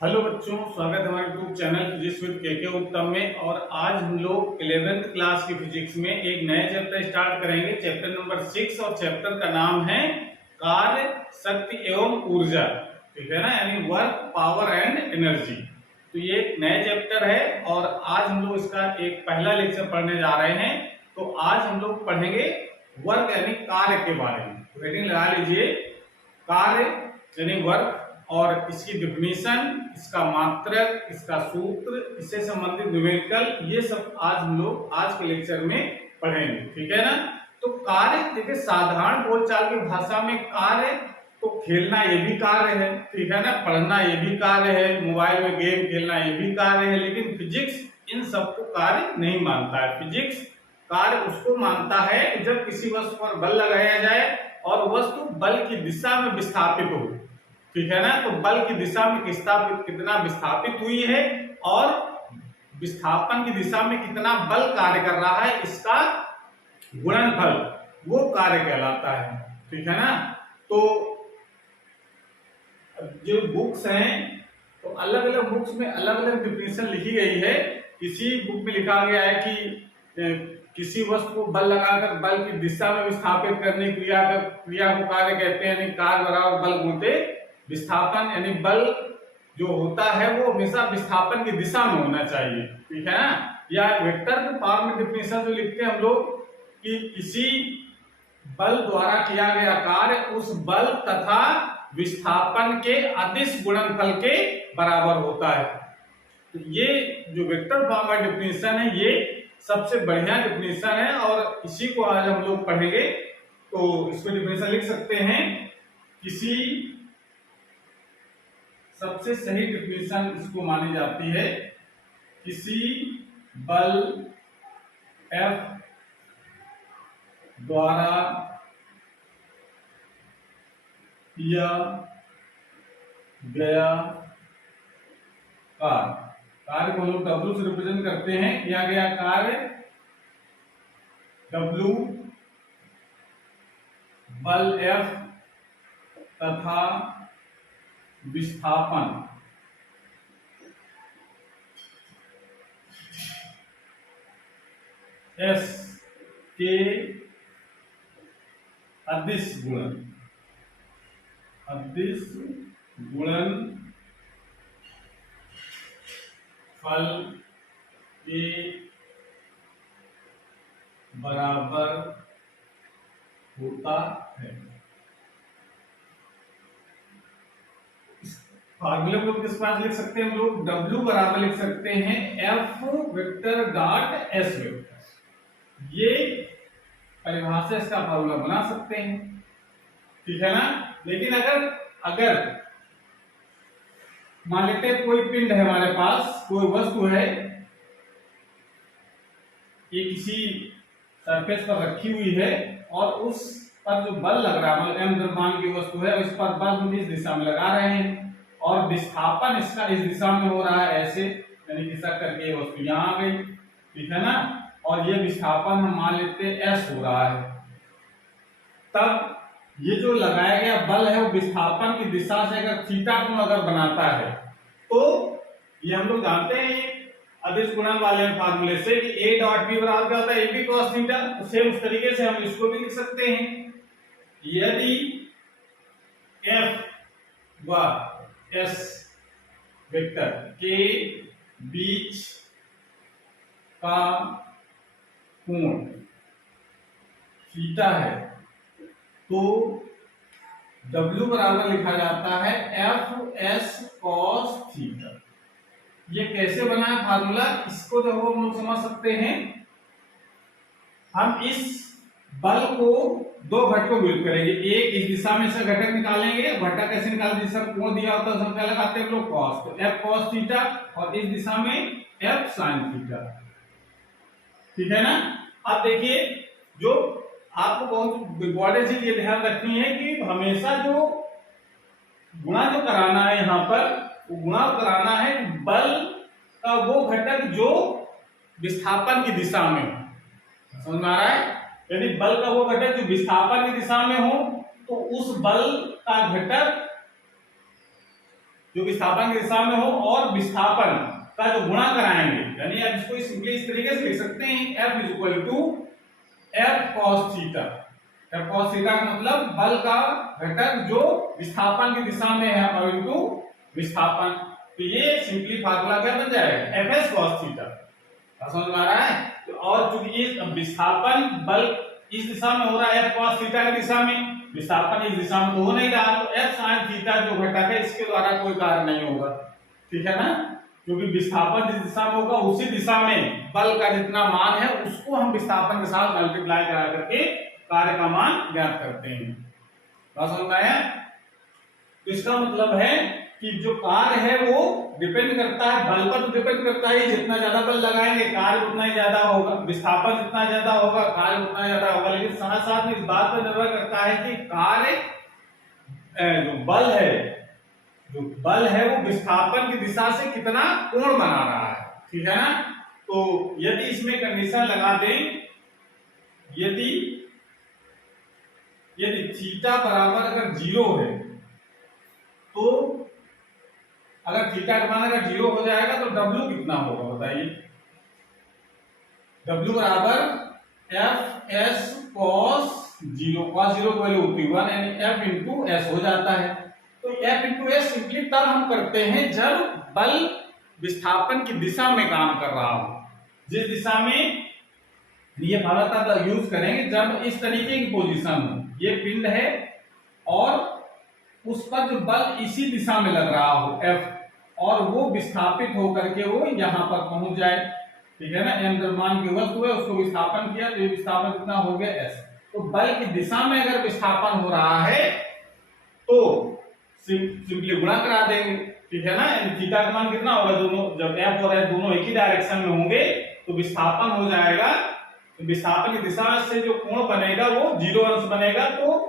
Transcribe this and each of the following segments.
Hello बच्चों, स्वागत है हमारे यूट्यूब चैनल फिजिक्स विद के उत्तम में। और आज हम लोग 11th क्लास की फिजिक्स में एक नया चैप्टर स्टार्ट करेंगे, चैप्टर नंबर 6। और चैप्टर का नाम है कार्य, शक्ति एवं ऊर्जा। ठीक है ना, यानी वर्क, पावर एंड एनर्जी। तो ये एक नया चैप्टर है और आज हम लोग इसका एक पहला लेक्चर पढ़ने जा रहे हैं। तो आज हम लोग पढ़ेंगे वर्क यानी कार्य के बारे में। तो हेडिंग लगा लीजिए, कार्य यानी वर्क, और इसकी डिफिनीशन, इसका मात्रक, इसका सूत्र, इससे संबंधित न्यूमेरिकल, ये सब आज हम लोग आज के लेक्चर में पढ़ेंगे। ठीक है ना। तो कार्य देखिए, साधारण बोलचाल की भाषा में कार्य, तो खेलना ये भी कार्य है। ठीक है ना, पढ़ना ये भी कार्य है, मोबाइल में गेम खेलना ये भी कार्य है। लेकिन फिजिक्स इन सबको कार्य नहीं मानता है। फिजिक्स कार्य उसको मानता है कि जब किसी वस्तु पर बल लगाया जाए और वस्तु बल की दिशा में विस्थापित हो। ठीक है ना, तो बल की दिशा में कितना विस्थापित हुई है और विस्थापन की दिशा में कितना बल कार्य कर रहा है, इसका गुणनफल वो कार्य कहलाता है। ठीक है ना। तो जो बुक्स हैं, तो अलग अलग बुक्स में अलग अलग डिफिनेशन लिखी गई है। किसी बुक में लिखा गया है कि किसी वस्तु को बल लगाकर बल की दिशा में विस्थापित करने की क्रिया को कार्य कहते हैं, यानी कार्य बराबर बल गुणित विस्थापन, यानी बल जो होता है वो हमेशा विस्थापन की दिशा में होना चाहिए। ठीक है ना। या वेक्टर के फॉर्म में डिफिनेशन जो लिखते हैं हम लोग कि किसी बल द्वारा किया गया कार्य उस बल तथा विस्थापन के अदिश गुणनफल के बराबर होता है। तो ये जो वेक्टर फॉर्म का डिफिनेशन है, ये सबसे बढ़िया डिफिनेशन है और इसी को आज हम लोग पढ़ेंगे। तो इसमें डिफिनेशन लिख सकते हैं, किसी सबसे सही डिफिनेशन इसको मानी जाती है, किसी बल F द्वारा किया गया कार्य को हम लोग W से रिप्रेजेंट करते हैं। किया गया कार्य W बल F तथा विस्थापन S के अदिश गुणन फल के बराबर होता है। फार्मूले को किस पास लिख सकते हैं हम लोग? W बराबर लिख सकते हैं F vector dot S vector. ये परिभाषा, इसका फार्मूला बना सकते हैं। ठीक है ना। लेकिन अगर मान लेते हैं कोई पिंड है हमारे पास, कोई वस्तु है, ये किसी सरफेस पर रखी हुई है और उस पर जो बल लग रहा है, मतलब m द्रव्यमान की वस्तु है, इस पर बल हम इस दिशा में लगा रहे हैं और विस्थापन इसका इस दिशा में हो रहा है, ऐसे, यानी खिसक करके ये वस्तु यहाँ आ गई। ठीक है ना। और ये विस्थापन हम मान लेते हैं S हो रहा है। तब ये जो लगाया गया बल है वो विस्थापन की दिशा से अगर थीटा कोण अगर बनाता है, तो ये हम लोग जानते हैं अदिश गुणन वाले फार्मूले से कि A डॉट B बराबर क्या होता है, AB cos थीटा। सेम उस तरीके से हम इसको भी लिख सकते हैं, यदि F व S वेक्टर के बीच का कोण थीटा है, तो W बराबर लिखा जाता है FS cos थीटा। ये कैसे बना है फार्मूला, इसको जब हम लोग समझ सकते हैं, हम इस बल को दो घटकों में करेंगे। एक इस दिशा में से घटक निकालेंगे, घटक कैसे निकालते हैं, जिसका कोण दिया होता है उसमें क्या लगाते हैं हम लोग cos, तो F cos थीटा, और इस दिशा में F sin थीटा। ठीक है ना। अब देखिए, जो आपको बहुत इंपॉर्टेंट चीज ये ध्यान रखनी है कि हमेशा जो गुणा जो कराना है यहाँ पर, वो गुणा कराना है बल का वो घटक जो विस्थापन की दिशा में हो। समझ में आ रहा है? यदि बल का वो घटक जो विस्थापन की दिशा में हो, तो उस बल का घटक जो विस्थापन की दिशा में हो और विस्थापन का जो गुणा कराएंगे, यानी आप इसको सिंपली इस तरीके से लिख सकते हैं F equal to F cos theta. F cos theta का मतलब बल का घटक जो विस्थापन की दिशा में है और इनटू विस्थापन। तो ये सिंपली फार्मूला क्या बन जाएगा Fs cos थीटा। समझ में आ रहा है? तो और चूंकि ये विस्थापन बल इस दिशा में हो रहा है F cos थीटा की दिशा में, विस्थापन इस दिशा में तो हो नहीं रहा, तो F sin थीटा जो घटक है इसके द्वारा कोई कार्य नहीं होगा। ठीक है ना? क्योंकि विस्थापन जिस दिशा में होगा उसी दिशा में बल का जितना मान है उसको हम विस्थापन के साथ मल्टीप्लाई करा करके कार्य का मान ज्ञात करते हैं। बात समझ में आया? तो इसका मतलब है कि जो कार्य है वो डिपेंड करता है बल पर, तो डिपेंड करता है जितना ज्यादा बल लगाएंगे कार्य उतना ही ज्यादा होगा, विस्थापन जितना ज्यादा होगा कार्य उतना ज्यादा होगा। लेकिन साथ साथ में इस बात पर निर्भर करता है कि कार्य जो बल है वो विस्थापन की दिशा से कितना कोण बना रहा है। ठीक है ना? तो यदि इसमें कंडीशन लगा दें, यदि थीटा बराबर अगर 0 है, तो अगर थीटा का मान अगर 0 हो जाएगा तो W कितना होगा बताइए? W बराबर Fs cos 0, cos 0 की वैल्यू होती है 1, यानी F इंटू S हो जाता है। तो F इंटू S सिंपली तब हम करते हैं जब बल विस्थापन की दिशा में काम कर रहा हो। जिस दिशा में ये फार्मूला का यूज करेंगे जब इस तरीके की पोजीशन हो, ये पिंड है और उस पर जो बल इसी दिशा में लग रहा हो F, और वो विस्थापित होकर के वो यहां पर पहुंच जाए। ठीक है ना? m द्रव्यमान की वस्तु है उसको विस्थापन किया तो ये विस्थापन कितना हो गया S। तो बल की दिशा में अगर विस्थापन हो रहा है तो सिंपली गुणा करा देंगे। ठीक है ना? थीटा का मान कितना होगा, दोनों जब F और S दोनों एक ही डायरेक्शन में होंगे तो विस्थापन हो जाएगा, तो विस्थापन की दिशा से जो कोण बनेगा वो 0 अंश बनेगा। तो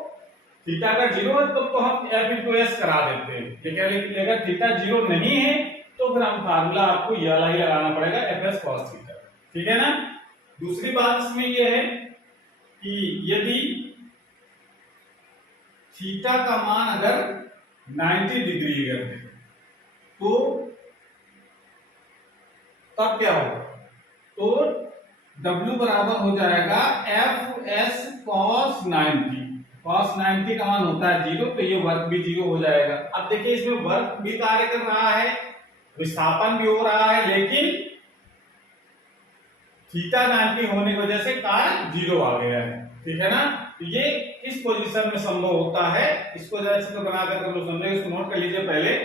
थीटा अगर 0 है तो हम F इंटू S करा देते हैं। ठीक है? लेकिन अगर थीटा 0 नहीं है तो फिर हम फार्मूला आपको ये वाला ही लगाना पड़ेगा Fs cos थीटा। ठीक है ना? दूसरी बात इसमें यह है कि यदि थीटा का मान अगर 90 डिग्री अगर है तो तब क्या होगा? तो W बराबर हो जाएगा Fs cos 90। cos 90 का मान होता है 0, तो ये वर्क भी 0 हो जाएगा। अब देखिए इसमें वर्क भी कार्य कर रहा है, विस्थापन भी हो रहा है, लेकिन थीटा 90 होने की वजह से कार्य 0 आ गया है। ठीक है ना? तो ये किस पोजीशन में संभव होता है, इसको जरा अच्छे से बनाकर हम लोग समझेंगे। इसको नोट कर लीजिए, पहले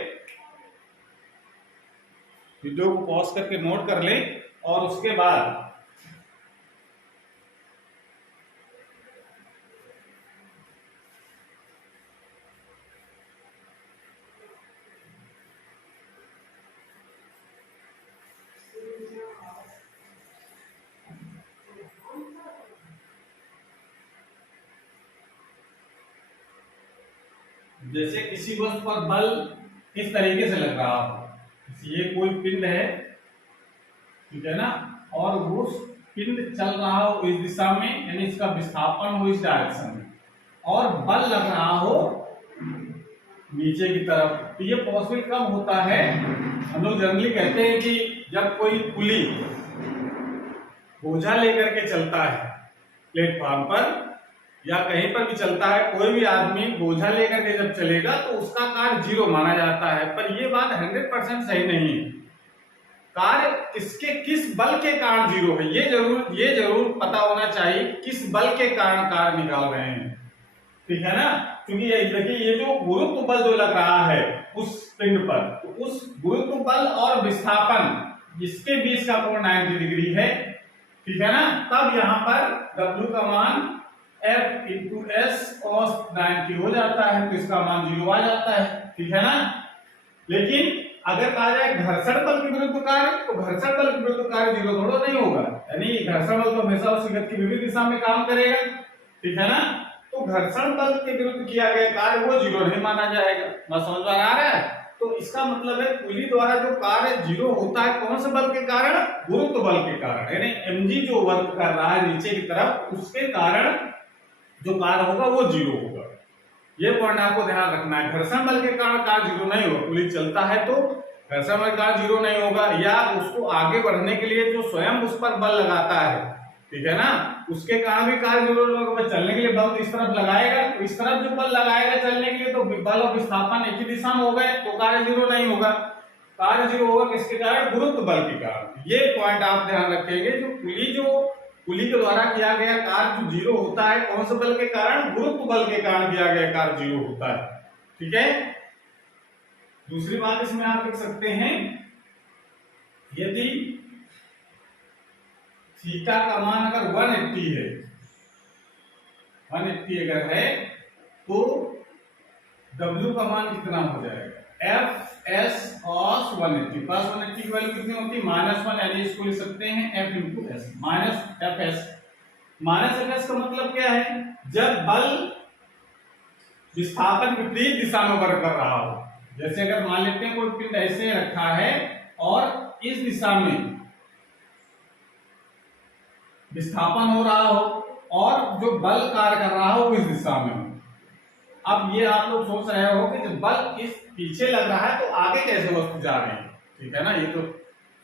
वीडियो को पॉज करके नोट कर लें और उसके बाद जैसे किसी वस्तु पर बल इस तरीके से लग रहा हो, ये कोई पिंड है, ठीक है ना, और वो पिंड चल रहा हो इस दिशा में, यानी इसका विस्थापन हो इस डायरेक्शन में, और बल लग रहा हो नीचे की तरफ। तो ये पॉसिबल कब होता है? हम लोग जनरली कहते हैं कि जब कोई कुली बोझा लेकर के चलता है प्लेटफॉर्म पर या कहीं पर भी चलता है, कोई भी आदमी बोझा लेकर के जब चलेगा तो उसका कार्य 0 माना जाता है। पर यह बात 100% सही नहीं है। कार्य किस बल के कारण 0 है, ये जरूर पता होना चाहिए किस बल के कारण कार्य निकाल रहे हैं। ठीक है ना? क्योंकि देखिए ये जो गुरुत्व बल जो लग रहा है उस पिंड पर, तो उस गुरुत्व बल और विस्थापन जिसके बीच का कोण 90 डिग्री है, ठीक है ना, तब यहाँ पर W का मान F इंटू S cos 90 हो जाता है, तो इसका मान 0 आ जाता है। ठीक है ना? लेकिन अगर कहा जाए घर्षण बल के विरुद्ध कार्य, तो घर्षण बल के विरुद्ध कार्य 0 थोड़ा नहीं होगा, यानी घर्षण बल तो हमेशा उसी गति की विपरीत दिशा में काम करेगा। ठीक है ना? तो घर्षण बल के विरुद्ध किया गया कार्य वो 0 नहीं माना जाएगा। बात समझ में आ रहा है? तो इसका मतलब है पुली द्वारा जो कार्य 0 होता है कौन से बल के कारण? गुरुत्व बल के कारण, यानी mg जो वर्क कर रहा है नीचे की तरफ, उसके कारण जो कार्य होगा वो 0 होगा। ये पॉइंट आपको ध्यान रखना है। घर्षण बल के कारण कार जीरो नहीं होगा, पुलिस चलता है तो घर्षण बल कार जीरो नहीं होगा, या उसको आगे बढ़ने के लिए जो स्वयं उस पर बल लगाता है, ठीक है ना, उसके कारण भी कार जीरो नहीं होगा। चलने के लिए बल इस तरफ लगाएगा, तो इस तरफ जो बल लगाएगा चलने के लिए, तो बल और विस्थापन एक ही दिशा में हो गए, तो कार जीरो नहीं होगा। कार जीरो होगा किसके कारण? गुरुत्व बल के कारण। ये पॉइंट आप ध्यान रखेंगे। जो पुली के द्वारा किया गया कार्य जो जीरो होता है, कौन से बल के कारण? गुरुत्व बल के कारण किया गया कार्य जीरो होता है, ठीक है। दूसरी बात इसमें आप लिख सकते हैं, यदि थीटा का मान अगर 180 है, 180 अगर है, तो W का मान कितना हो जाएगा? Fs cos 180। cos 180 की वैल्यू कितनी होती है? -1, यानी इसको लिख सकते हैं F × S, -Fs। -Fs का मतलब क्या है? जब बल विस्थापन विपरीत दिशा में वर्क कर रहा हो, जैसे अगर मान लेते हैं कोई पिंड ऐसे रखा है और इस दिशा में विस्थापन हो रहा हो और जो बल कार्य कर रहा हो इस दिशा में हो। अब ये आप लोग सोच रहे हो कि जब बल इस पीछे लग रहा है तो आगे कैसे वस्तु जा रही है, ठीक है ना। ये तो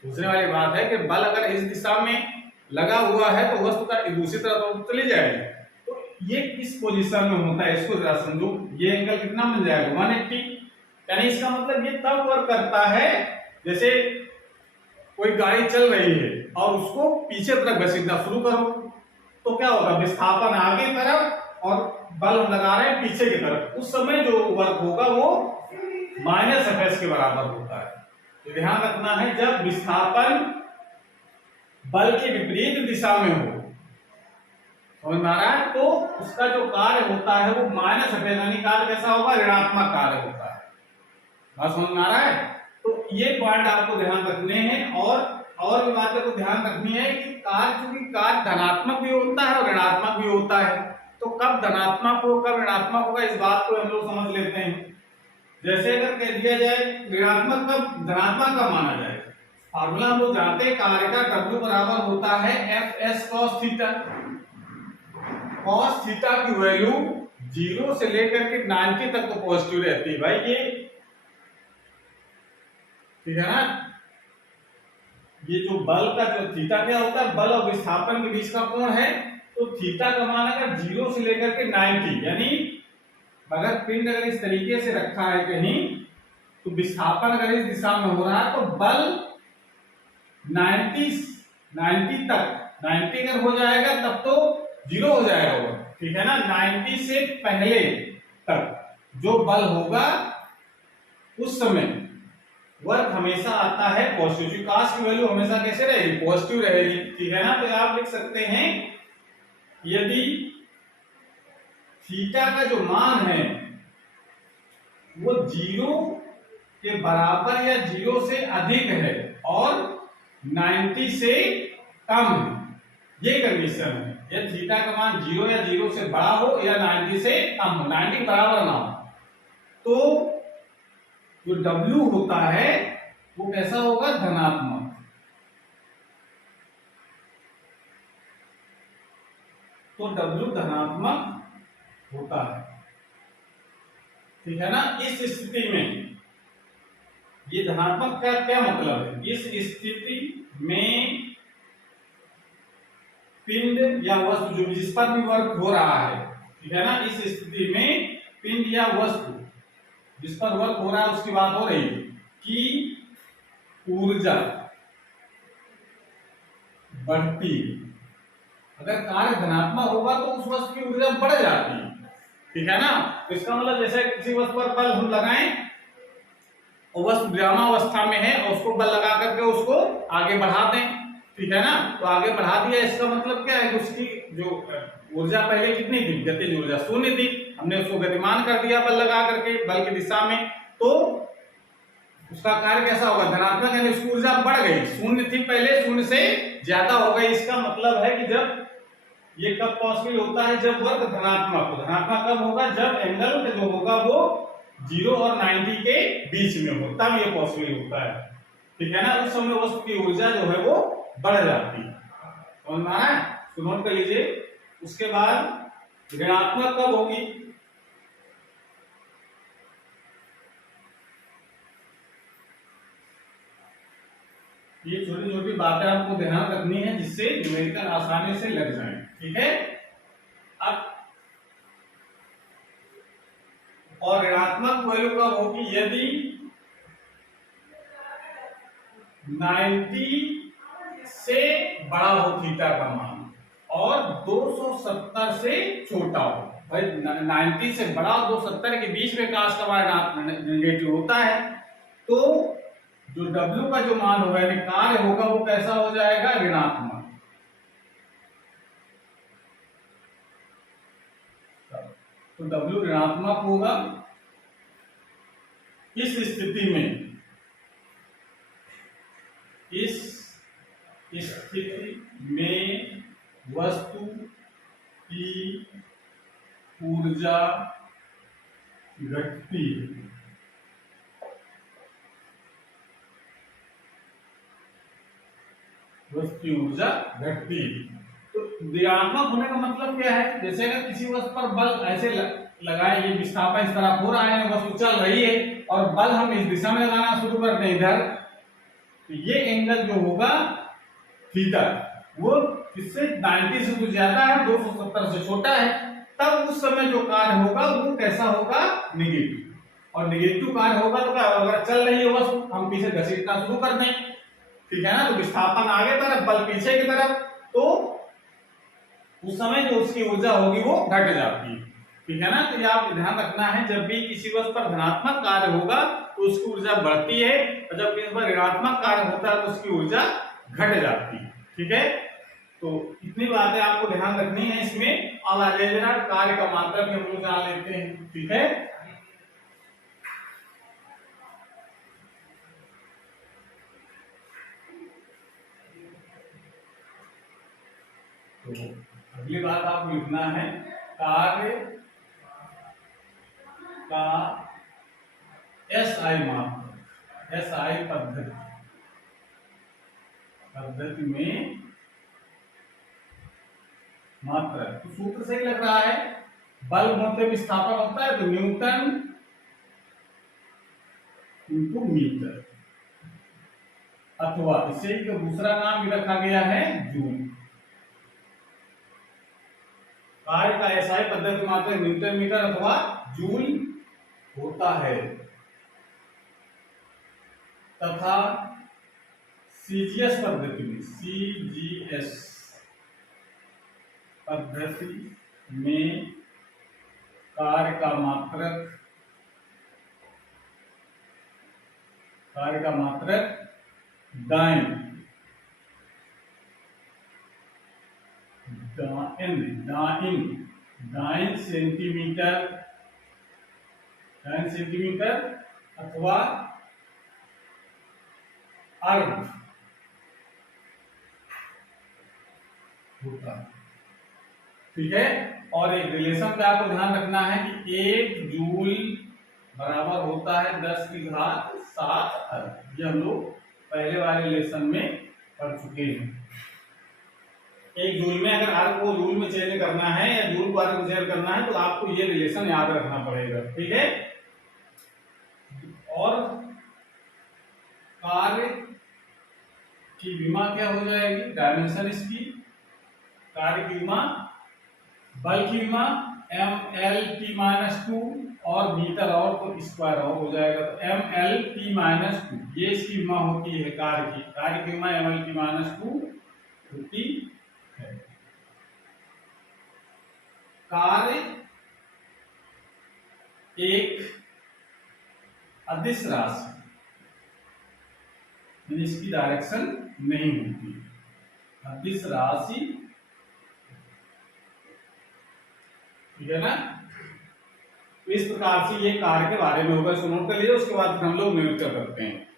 सोचने वाली बात है कि बल अगर इस दिशा में लगा हुआ है तो वस्तु का दूसरी तरफ चली जाएगी। तो ये किस पोजीशन में होता है, इसको जरा समझो। ये एंगल कितना बन जाएगा? 180। यानी इसका मतलब ये तब वर्क करता है जैसे कोई गाड़ी चल रही है और उसको पीछे तरफ घसीटना शुरू करो, तो क्या होगा? विस्थापन आगे तरफ और बल हम लगा रहे हैं पीछे की तरफ, उस समय जो वर्क होगा वो -Fs के बराबर होता है। तो ध्यान रखना है, जब विस्थापन बल के विपरीत दिशा में हो, समझ में आ रहा है, तो उसका जो कार्य होता है वो -Fs, यानी कार्य कैसा होगा? ऋणात्मक कार्य होता है। बात समझ में आ रहा है? तो ये पॉइंट आपको ध्यान रखने हैं। और भी बातें को ध्यान रखनी है कि कार्य, चूंकि कार्य धनात्मक भी होता है और ऋणात्मक भी होता है, तो कब धनात्मक हो कब ऋणात्मक होगा इस बात को हम लोग समझ लेते हैं। जैसे अगर कह दिया जाए ऋणात्मक कब, धनात्मक कब माना जाए, फार्मूला हम लोग जानते हैं, कार्य का W बराबर होता है Fs cos theta. cos theta की वैल्यू 0 से लेकर के 90 तक तो पॉजिटिव रहती है भाई, ये ठीक है ना। ये जो बल का जो थीटा क्या होता है, बल और विस्थापन के बीच का कोण है, तो थीटा का मान अगर 0 से लेकर के 90, यानी अगर पिंड अगर इस तरीके से रखा है कहीं, तो विस्थापन अगर इस दिशा में हो रहा है तो बल 90 तक, 90 अगर हो जाएगा तब तो 0 हो जाएगा वो, ठीक है ना। 90 से पहले तक जो बल होगा उस समय वर्क हमेशा आता है पॉजिटिव। काश की वैल्यू हमेशा कैसे रहेगी? पॉजिटिव रहेगी, ठीक है ना। तो आप लिख सकते हैं, यदि थीटा का जो मान है वो 0 के बराबर या 0 से अधिक है और 90 से कम है, ये कंडीशन है। या थीटा का मान 0 या 0 से बड़ा हो या 90 से कम हो, 90 के बराबर ना हो, तो जो W होता है वो कैसा होगा? धनात्मक। तो W धनात्मक होता है, ठीक है ना। इस स्थिति में ये धनात्मक का क्या मतलब है? इस स्थिति में पिंड या वस्तु जो जिस पर भी वर्क हो रहा है, ठीक है ना, इस स्थिति में पिंड या वस्तु जिस पर वर्क हो रहा है उसकी बात हो रही है कि ऊर्जा बढ़ती। अगर कार्य धनात्मक होगा तो उस वस्तु की ऊर्जा बढ़ जाती है, ठीक है ना। तो इसका मतलब जैसे किसी वस्तु पर बल हम लगाएं और वस्तु विरामावस्था में है और उसको बल लगा करके उसको आगे बढ़ा दें, ठीक है ना, तो आगे बढ़ा दिया, इसका मतलब क्या है कि उसकी जो ऊर्जा पहले कितनी थी? गतिज ऊर्जा 0 थी, हमने उसको गतिमान कर दिया बल लगा करके बल की दिशा में, तो उसका कार्य कैसा होगा? धनात्मक, यानी उसकी ऊर्जा बढ़ गई, 0 थी पहले, 0 से ज्यादा हो गई। इसका मतलब है कि जब ये कब पॉसिबल होता है? जब वर्क धनात्मक हो। धनात्मक कब होगा? जब एंगल जो होगा वो 0 और 90 के बीच में हो, तब ये पॉसिबल होता है, ठीक है ना। उस समय वस्तु की ऊर्जा जो है वो बढ़ जाती है, समझ में आ रहा है? तो नोट कर लीजिए। उसके बाद ऋणात्मक कब होगी? ये छोटी छोटी बातें आपको ध्यान रखनी है जिससे न्यूमेरिकल आसानी से लग जाए। ठीक है। अब और ऋणात्मक वैल्यू कब होगी? यदि 90 से बड़ा हो थीटा का मान और 270 से छोटा हो। भाई 90 से बड़ा और 270 के बीच में काश का मान नेगेटिव होता है तो जो W का जो मान होगा यानी कार्य होगा वो कैसा हो जाएगा? ऋणात्मक। तो W ऋणात्मक होगा। इस स्थिति में वस्तु की ऊर्जा घटती है। वस्तु की ऊर्जा घटती है। तो ऋणात्मक होने का मतलब क्या है? जैसे अगर किसी वस्तु पर बल ऐसे लगाए, ये विस्थापन इस तरफ हो रहा है, वस्तु चल रही है और बल हम इस दिशा में लगाना शुरू करते हैं इधर, तो ये एंगल जो होगा थीटा वो इससे 90 से कुछ ज्यादा है, 270 से छोटा है, तब उस समय जो कार्य होगा वो कैसा होगा? नेगेटिव। और नेगेटिव कार्य होगा तो क्या? अगर चल रही है वस्तु हम पीछे घसीटना शुरू कर दें, ठीक है ना, तो विस्थापन आगे तरफ बल पीछे की तरफ, तो उस समय जो उसकी ऊर्जा होगी वो घट जाती है। ठीक है ना। तो ये आप ध्यान रखना है, जब भी किसी वस्तु पर धनात्मक कार्य होगा तो उसकी ऊर्जा बढ़ती है और जब किसी पर ऋणात्मक कार्य होता है तो उसकी ऊर्जा घट जाती है। ठीक है। तो इतनी बातें आपको ध्यान रखनी है इसमें। अब आ जाइए जरा कार्य का मात्रा भी हम लोग जान लेते हैं। ठीक है। तो अगली बात आपको लिखना है, कार्य का SI मात्रा, SI पद्धति में मात्रा। तो सूत्र सही लग रहा है, बल मतलब विस्थापन होता है तो न्यूटन इनटू मीटर, अथवा इसे का दूसरा नाम भी रखा गया है जूल। कार्य का SI पद्धति मात्रा न्यूटन मीटर अथवा जूल होता है तथा CGS पद्धति में, CGS पद्धति में कार्य का मात्रक दाइन सेंटीमीटर अथवा अर्ध होता है। ठीक है। और एक रिलेशन पे आपको ध्यान रखना है कि 1 जूल बराबर होता है 10⁷ अर्ध। ये हम लोग पहले वाले रिलेशन में पढ़ चुके हैं। 1 जूल में अगर अर्ध को जूल में चेंज करना है या जूल को अर्ध में चेंज करना है तो आपको ये रिलेशन याद रखना पड़ेगा। ठीक है। और कार्य की विमा क्या हो जाएगी? डायमेंशन इसकी, कार्य की विमा, बल की विमा MLT-2 और मीटर और तो स्क्वायर और हो जाएगा तो MLT-2, ये इसकी विमा होती है कार्य की विमा MLT-2 होती है। कार्य एक अदिश राशि, इसकी डायरेक्शन नहीं होती, अदिश राशि। ठीक है ना। तो इस प्रकार से ये कार्य के बारे में होगा, इसको नोट कर लीजिए, उसके बाद हम लोग न्यूमेरिकल करते हैं।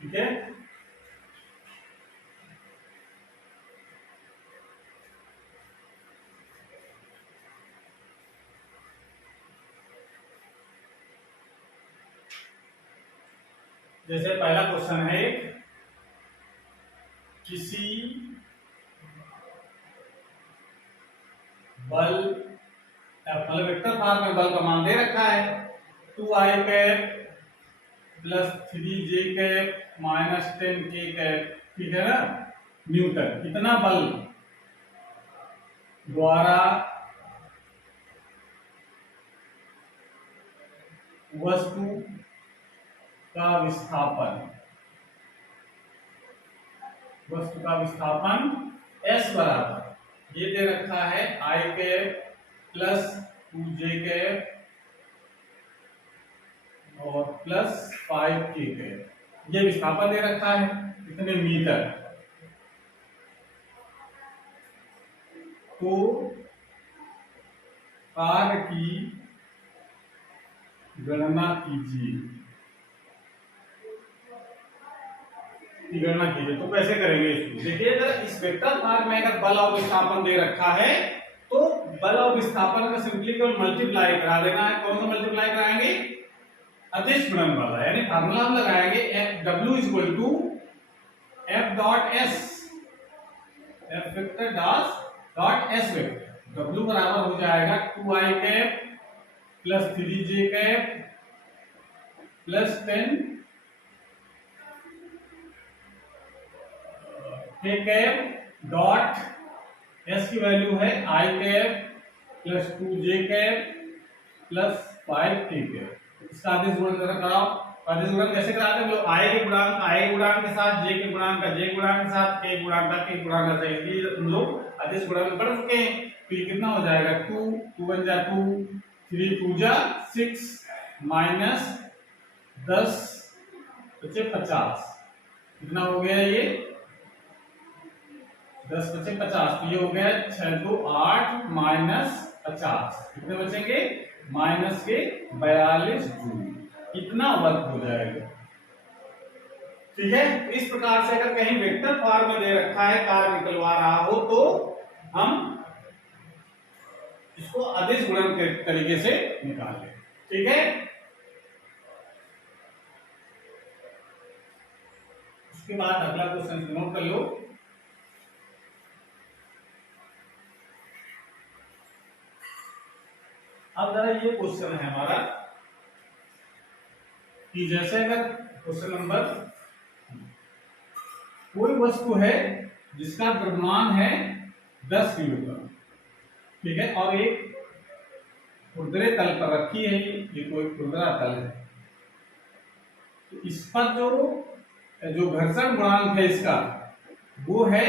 ठीक है। जैसे पहला क्वेश्चन है, किसी बल मतलब वेक्टर फॉर्म में बल का मान दे रखा है 2i cap plus 3j cap minus 10k cap, ठीक है ना, न्यूटन। कितना बल द्वारा वस्तु का विस्थापन, वस्तु का विस्थापन s बराबर ये दे रखा है i cap plus 2j cap और प्लस 5k कैप, ये विस्थापन दे रखा है कितने मीटर। तो कार्य की गणना कीजिए, गणना कीजिए। तो कैसे करेंगे इसको, देखिए अगर इस वेक्टर फॉर्म में अगर बल और विस्थापन दे रखा है तो बल और विस्थापन का सिंपली केवल मल्टीप्लाई करा देना है। कौन सा मल्टीप्लाई कराएंगे, अदिश गुणन वाला, यानी फार्मूला हम लगाएंगे W equal to F dot S, F vector dot S vector. W बराबर हो जाएगा 2i cap plus 3j cap plus 10 k cap dot S की वैल्यू है i cap plus 2j cap plus 5k cap. इसका आदेश गुणन जरा कराओ। आदेश गुणन कैसे कराते हैं, i के गुणांक i गुणांक के साथ j के गुणांक का j गुणांक के साथ k गुणांक का k गुणांक का, ये हम लोग आदेश गुणन में पढ़ चुके हैं। तो ये कितना हो जाएगा 2 2 1 जा 2 3 2 जा 6 माइनस 10 बचे 50, कितना हो गया ये 10 बचे 50, तो ये हो गया 6 2 8 माइनस 50, कितने बचेंगे माइनस के 42 जूल, इतना वर्क हो जाएगा। ठीक है, इस प्रकार से अगर कहीं वेक्टर फॉर्म में दे रखा है, कार्य निकलवा रहा हो, तो हम इसको अदिश गुणन के तरीके से निकाल लें। ठीक है, उसके बाद अगला क्वेश्चन नोट कर लो। अब जरा ये क्वेश्चन है हमारा कि जैसे अगर क्वेश्चन नंबर, कोई वस्तु है जिसका द्रव्यमान है 10 किलोग्राम, ठीक है, और एक खुरदरे तल पर रखी है, ये कोई खुरदरा तल है, तो इस पर जो घर्षण गुणांक है इसका वो है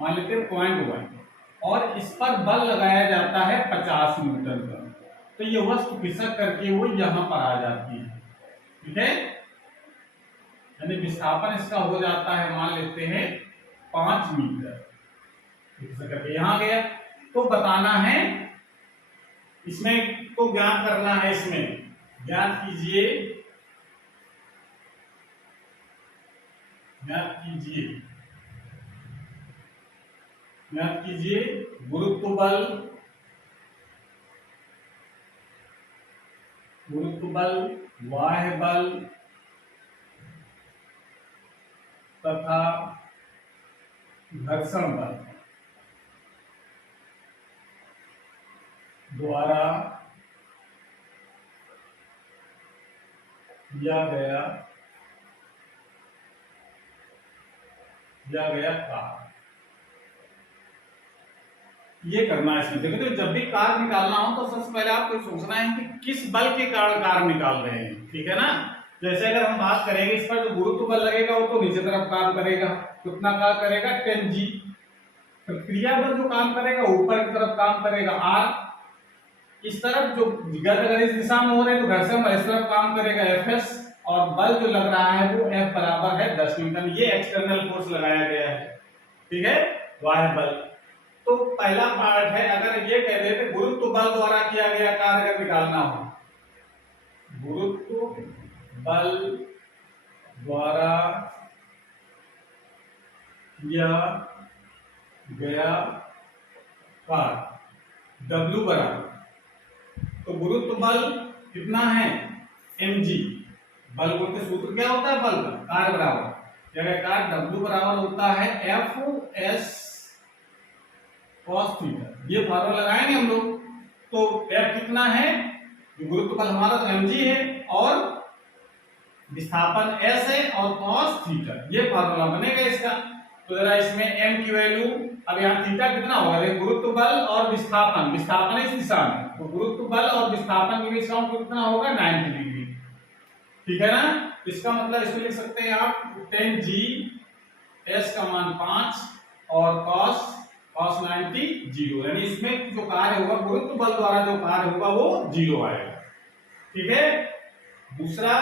मान लेते हैं 0.1, और इस पर बल लगाया जाता है 50 न्यूटन का, तो ये वस्तु खिसक करके वो यहां पर आ जाती है। ठीक है, यानी विस्थापन इसका हो जाता है मान लेते हैं 5 मीटर, खिसक करके यहां गया। तो बताना है इसमें, तो ज्ञात करना है, इसमें ज्ञात कीजिए, ज्ञात कीजिए, ज्ञात कीजिए गुरुत्व बल, गुरुत्व बल, बाह्य बल तथा घर्षण बल द्वारा दिया गया कार्य। ये करना है इसमें। देखो, तो जब भी कार्य निकालना हो तो सबसे पहले आपको सोचना है कि किस बल के कारण कार्य निकाल रहे हैं। ठीक है ना, जैसे अगर हम बात करेंगे इस पर जो गुरुत्व बल लगेगा वो तो नीचे तरफ काम करेगा, कितना काम करेगा 10G। प्रक्रिया बल जो काम करेगा ऊपर की तरफ काम करेगा R। इस तरफ जो अगर इस दिशा में हो रहे हैं तो घर्षण बल इस तरफ काम करेगा Fs, और बल जो लग रहा है वो F बराबर है 10 न्यूटन। ये एक्सटर्नल फोर्स लगाया गया है। ठीक है, बाह्य बल। तो पहला पार्ट है, अगर ये कह देते गुरुत्व बल द्वारा किया गया कार्य अगर निकालना हो, गुरुत्व बल द्वारा किया गया कार्य W बराबर, तो गुरुत्व बल कितना है mg, बल गुण के सूत्र क्या होता है, बल का कार्य बराबर, जगह कार्य W बराबर होता है F S cos थीटा। ये फार्मूला लगाएंगे हम लोग, तो F कितना है, जो गुरुत्व बल हमारा तो mg है और विस्थापन s है और cos थीटा, ये फार्मूला बनेगा इसका। तो जरा इसमें m की वैल्यू, अब यहाँ थीटा कितना होगा, देखो गुरुत्व बल और विस्थापन, विस्थापन इस दिशा में, तो गुरुत्व बल और विस्थापन के बीच का कोण कितना होगा 90 डिग्री, ठीक है ना। इसका मतलब इसमें लिख सकते हैं आप 10g, s का मान 5 और cos 90 0, यानी इसमें जो कार्य होगा गुरुत्व बल द्वारा जो कार्य होगा वो 0 आएगा, ठीक है। दूसरा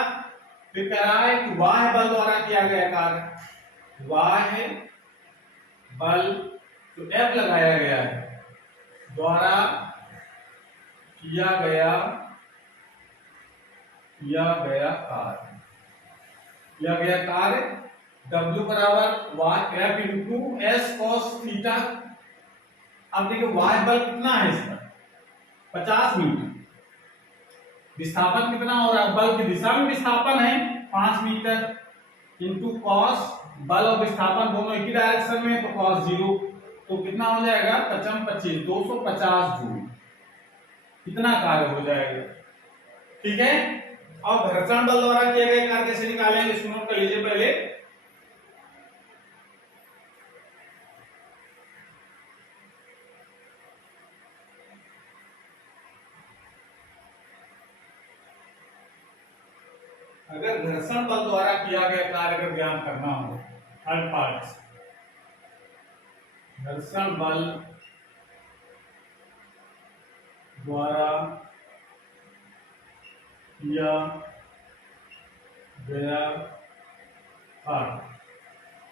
फिर कह रहा है कि बाह्य बल द्वारा किया गया कार्य, बाह्य बल जो F लगाया गया है द्वारा किया गया कार्य W बराबर y F into S cos theta. अब देखिए y बल कितना है इसका 50 मीटर, विस्थापन कितना हो रहा है, बल की दिशा में विस्थापन है 5 मीटर इंटू cos, बल और विस्थापन दोनों एक ही डायरेक्शन में, तो cos 0, तो कितना हो जाएगा 55 25 250 जूल, कितना कार्य हो जाएगा, ठीक है। अब घर्षण बल द्वारा किए गए कार्य कैसे निकालेंगे, इसको नोट कर लीजिए पहले। अगर घर्षण बल द्वारा किया गया कार्य का ज्ञान करना हो, थर्ड पार्ट, घर्षण बल द्वारा किया गया कार्य,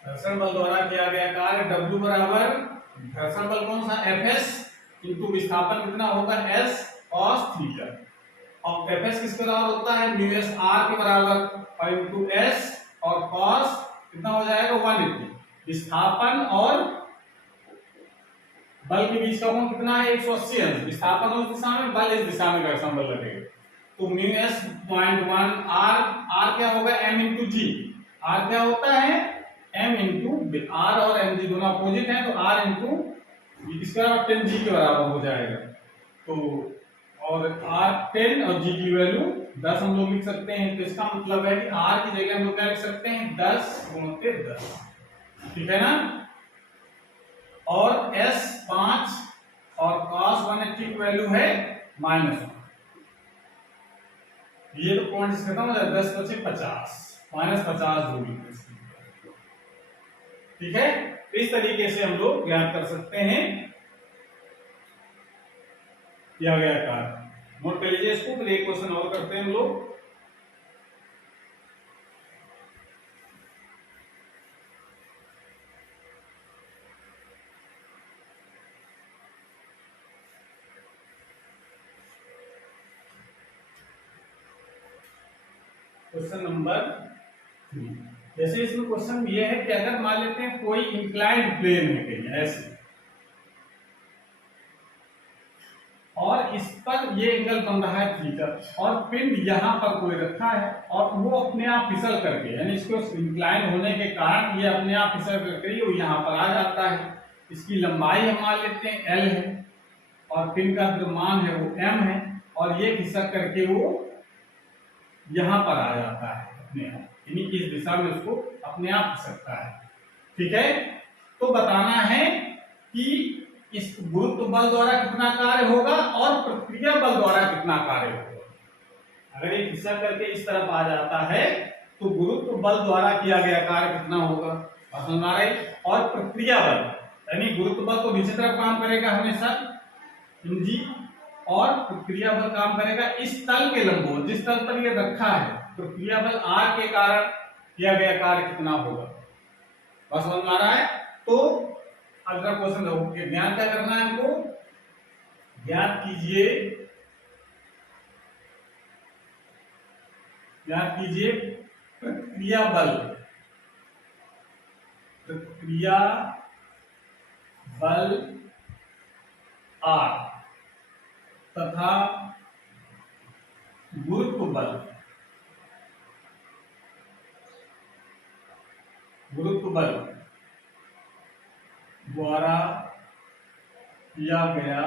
घर्षण बल द्वारा किया गया कार्य W बराबर घर्षण बल कौन सा Fs इंटू विस्थापन कितना होगा S cos थीटा, और Fs किस बराबर होता है म्यू s r के बराबर, और इंटू s और cos कितना हो जाएगा 180, विस्थापन और बल के बीच का कोण कितना है 180 अंश, विस्थापन उस दिशा में, बल इस दिशा में घर्षण बल लगेगा, तो म्यू s 0.1 r क्या होगा m इंटू g, r क्या होता है m इंटू r और mg दोनों अपोजिट हैं, तो r इंटू इसका 10g के बराबर हो जाएगा, तो और r 10 और g की वैल्यू 10 हम लोग लिख सकते हैं, तो इसका मतलब है कि r की जगह हम लोग क्या लिख सकते हैं 10 गुणित 10, ठीक है ना। और s 5 और cos 180 की वैल्यू है -1, ये तो पॉइंट खत्म हो जाए 10 बचे 50 -50 दूरी, ठीक है। इस तरीके से हम लोग ज्ञात कर सकते हैं किया गया कार्य। नोट कर लीजिए इसको, फिर एक क्वेश्चन और करते हैं हम लोग। क्वेश्चन नंबर 3, जैसे इसमें क्वेश्चन ये है कि अगर मान लेते हैं कोई इंक्लाइंड प्लेन है कहीं ऐसे, और इस पर ये एंगल बन रहा है थीटा, और पिंड यहाँ पर कोई रखा है और वो अपने आप फिसल करके, यानी इसको इंक्लाइन होने के कारण ये अपने आप फिसल करके वो यहाँ पर आ जाता है, इसकी लंबाई हम मान लेते हैं L है और पिंड का द्रव्यमान है वो m है, और ये खिसक करके वो यहाँ पर आ जाता है अपने आप, यानी इस दिशा में उसको अपने आप खिसकता है, ठीक है। तो बताना है कि इस गुरुत्व बल द्वारा कितना कार्य होगा और प्रतिक्रिया बल द्वारा कितना कार्य होगा। अगर ये खिसक करके इस तरफ आ जाता है तो गुरुत्व बल द्वारा किया गया कार्य कितना होगा, समझ आ रहा है। और प्रतिक्रिया बल यानी गुरुत्व बल तो नीचे तरफ काम करेगा हमेशा जी, और प्रतिक्रिया बल काम करेगा इस तल के लंबवत, जिस तल पर ये रखा है। प्रतिक्रिया बल r के कारण किया गया कार्य कितना होगा, बस समझ में आ रहा है। तो अगला क्वेश्चन देखो, ज्ञात क्या करना है हमको, ज्ञात कीजिए प्रतिक्रिया बल r तथा गुरुत्व बल द्वारा किया गया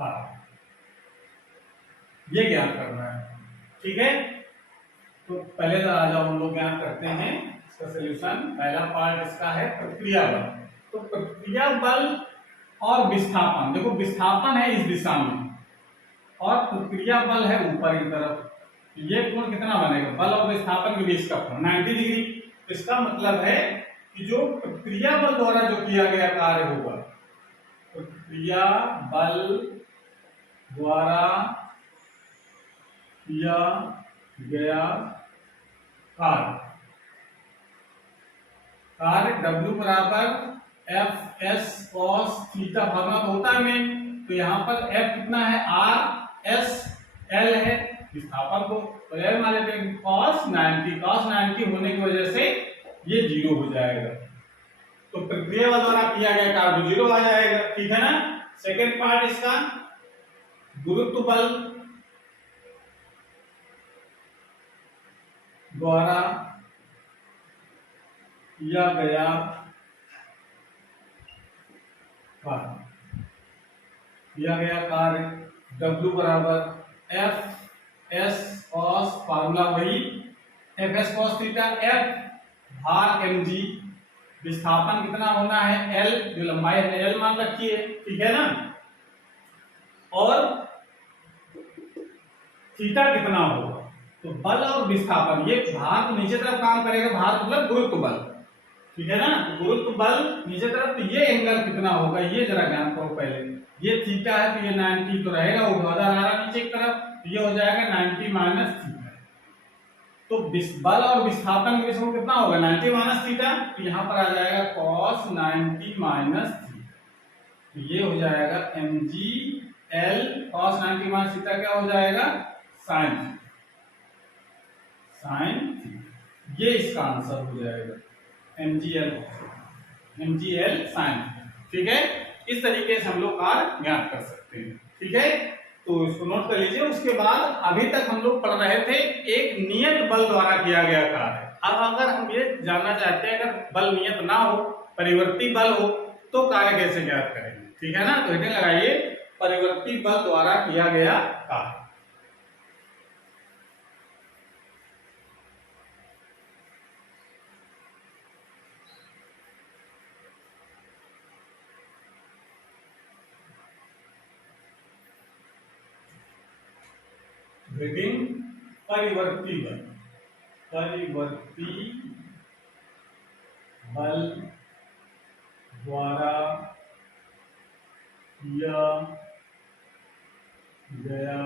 कार्य, ये ज्ञात करना है। ठीक है, तो पहले आ जाओ हम लोग ज्ञात करते हैं इसका सॉल्यूशन। पहला पार्ट इसका है प्रक्रिया बल। तो प्रक्रिया बल और विस्थापन, देखो विस्थापन है इस दिशा में और प्रक्रिया बल है ऊपर की तरफ, ये कोण कितना बनेगा, बल और विस्थापन के बीच का कोण 90 डिग्री। तो इसका मतलब है कि जो प्रक्रिया बल द्वारा जो किया गया कार्य होगा, प्रक्रिया बल द्वारा किया गया कार्य W बराबर F S cos theta formula होता है में, तो यहाँ पर F कितना है, R S L है विस्थापन को, तो L मान लेते हैं cos 90 होने की वजह से ये 0 हो जाएगा। तो प्रक्रिया बल द्वारा किया गया कार्य 0 आ जाएगा। ठीक है ना। सेकेंड पार्ट इसका गुरुत्व बल द्वारा किया गया कार्य W बराबर एफ एस कॉस, फार्मूला वही F S cos theta, F भार एम जी, विस्थापन कितना होना है L, जो लंबाई है L मान रखी है। ठीक है ना। और थीटा कितना होगा, तो बल और विस्थापन, ये भार तो नीचे तरफ काम करेगा, भार मतलब गुरुत्व बल। ठीक है ना। तो गुरुत्व बल नीचे तरफ, तो ये एंगल कितना होगा ये जरा ज्ञान करो पहले। ये थीटा है तो ये 90 तो रहेगा, ऊर्ध्वाधर आ रहा नीचे की तरफ, तो ये हो जाएगा 90 माइनस थीटा। तो बल और विस्थापन के बीच में कितना होगा 90 माइनस थीटा, तो यहाँ पर आ जाएगा cos 90 माइनस थीटा, तो ये हो जाएगा mg l cos 90 minus theta क्या हो जाएगा sin थीटा, ये इसका आंसर हो जाएगा mg l sin। ठीक है, इस तरीके से हम लोग कार्य ज्ञात कर सकते हैं। ठीक है, तो इसको नोट कर लीजिए। उसके बाद अभी तक हम लोग पढ़ रहे थे एक नियत बल द्वारा किया गया कार्य। अब अगर हम ये जानना चाहते हैं अगर बल नियत ना हो, परिवर्ती बल हो, तो कार्य कैसे ज्ञात करेंगे। ठीक है ना। तो हेडिंग लगाइए परिवर्ती बल द्वारा किया गया कार्य। हेडिंग परिवर्ती बल, परिवर्ती बल द्वारा किया गया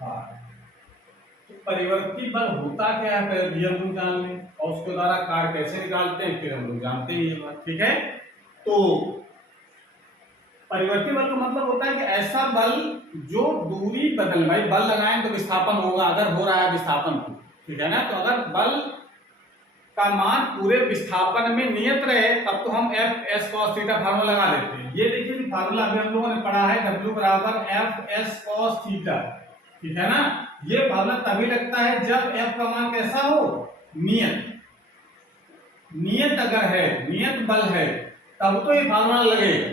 कार्य। तो परिवर्ती बल होता क्या है पहले भी हम लोग जान लें, और उसके द्वारा कार्य कैसे निकालते हैं फिर हम लोग जानते हैं ये बात। ठीक है, तो परिवर्ती बल का मतलब होता है कि ऐसा बल जो दूरी बदल, भाई बल लगाएं तो विस्थापन होगा, अगर हो रहा है विस्थापन को। ठीक है ना। तो अगर बल का मान पूरे विस्थापन में नियत रहे तब तो हम F S cos theta formula लगा देते हैं। ये देखिए कि फार्मूला अभी हम लोगों ने पढ़ा है W बराबर एफ एस कॉस थीटा। ठीक है ना। ये फार्मूला तभी लगता है जब एफ का मान कैसा हो, नियत। नियत अगर है, नियत बल है तब तो ये फार्मूला लगेगा।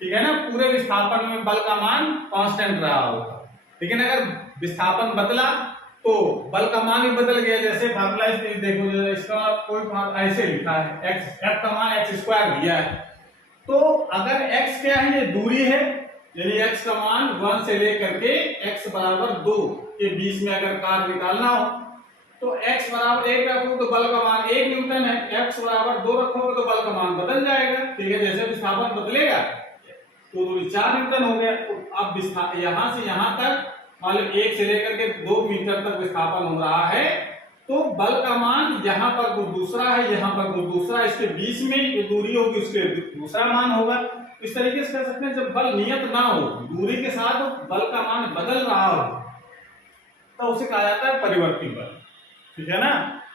ठीक है ना। पूरे विस्थापन में बल का मान कांस्टेंट रहा होगा, लेकिन अगर विस्थापन बदला तो बल का मान ही बदल गया। जैसे फार्मूला देखो, इसका कोई ऐसे लिखा है एक्स, एफ का मान एक्स स्क्वायर दिया है, तो अगर एक्स क्या है, ये दूरी है, यानी एक्स का मान 1 से लेकर के एक्स बराबर 2 के बीच में अगर कार्य निकालना हो तो एक्स बराबर 1 रखो तो बल का मान 1 न्यूटन है, एक्स बराबर 2 रखोगे तो बल का मान बदल जाएगा। ठीक है, जैसे विस्थापन बदलेगा तो दूरी 4 न्यूटन हो गया। तो अब यहां से यहां तक मान लो 1 से लेकर के 2 मीटर तक विस्थापन हो रहा है, तो बल का मान यहाँ पर कुछ दूसरा है, यहाँ पर कुछ दूसरा, इसके बीच में जो दूरी होगी उसके दूसरा मान होगा। इस तरीके से कह सकते हैं जब बल नियत ना हो, दूरी के साथ बल का मान बदल रहा हो, तो उसे कहा जाता है परिवर्ती बल। ठीक है ना।